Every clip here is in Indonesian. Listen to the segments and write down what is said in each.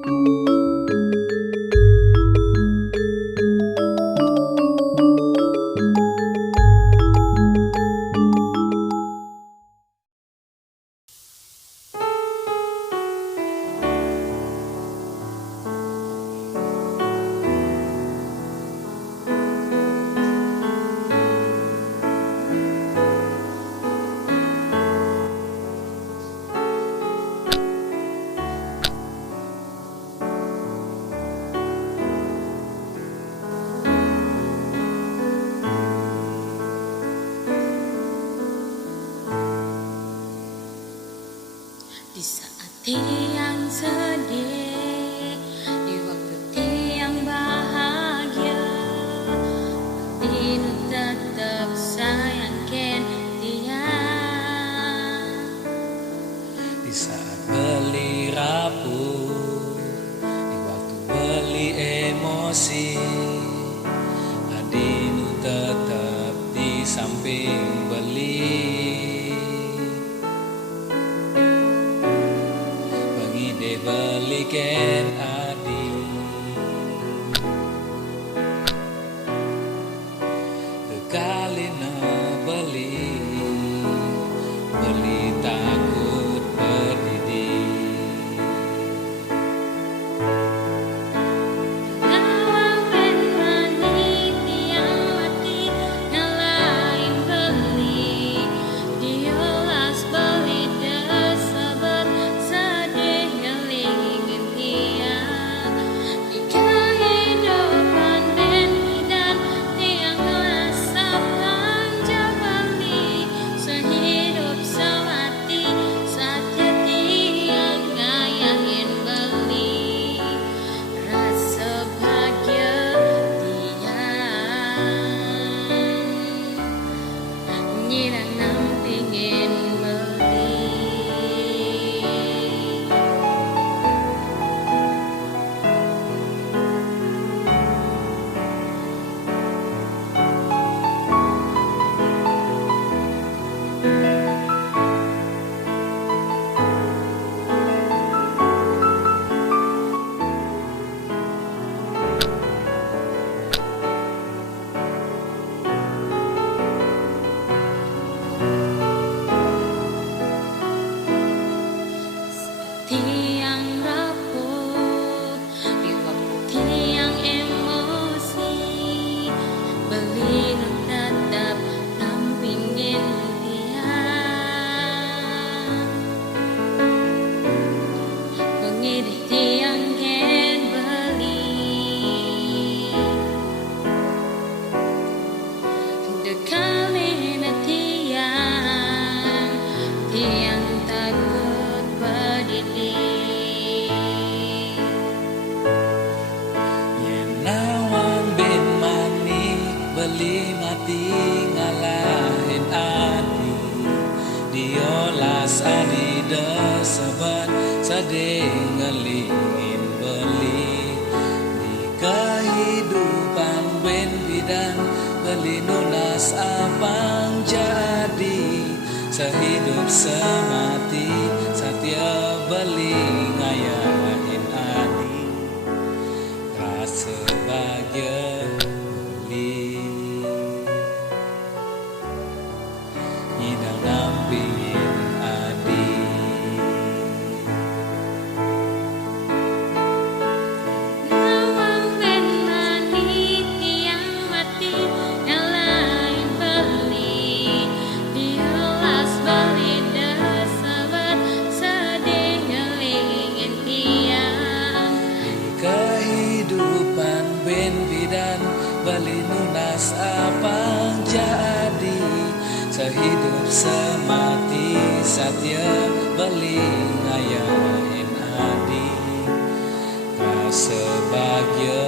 Di saat tiang sedih, di waktu tiang bahagia, Tinu tetap sayangkan tiang. Di saat beli rapuh, di waktu beli emosi, Adinu tetap di samping beli. Belikan adi dekali na beli takut berdidi. Lawang ben mani tiang mati ngalahin beli, diolas beli desabar sedih ngelingin tiang. Di kehidupan ben dan tiang ngerasa panja beli, sehidup semati saja tiang ngayahin beli. Rasa bahagia tiang nyirang nampingin beli. Tiang rapuh, di waktu tiang emosi, beli nu tetap nampingin tiang. Mengidih tiang ken beli, dekalin tiang takut berdiri. Nawang ben manik beli mati ngalahin adi, diolas adi desaban sedih ngelingin beli. Di kehidupan ben bidan beli nunas abang jadi, sehidup semati setia beli ngayahin adi. Rasa bahagia beli nyidang nampingin adi. Lawang ben mani tiang mati ngalahin beli, diolas beli desabar sedih ngelingin tiang. Kehidupan ben bidan beli nunas abang jadi, sehidup semati setia beli ngayahin adi. Rasa bahagia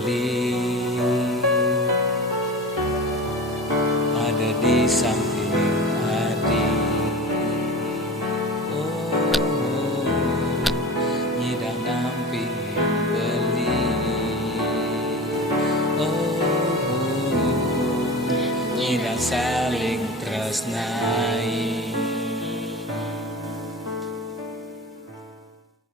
beli ada di samping adi. Oh, nyidang nampingin beli. Oh, nyidang saling tresnai.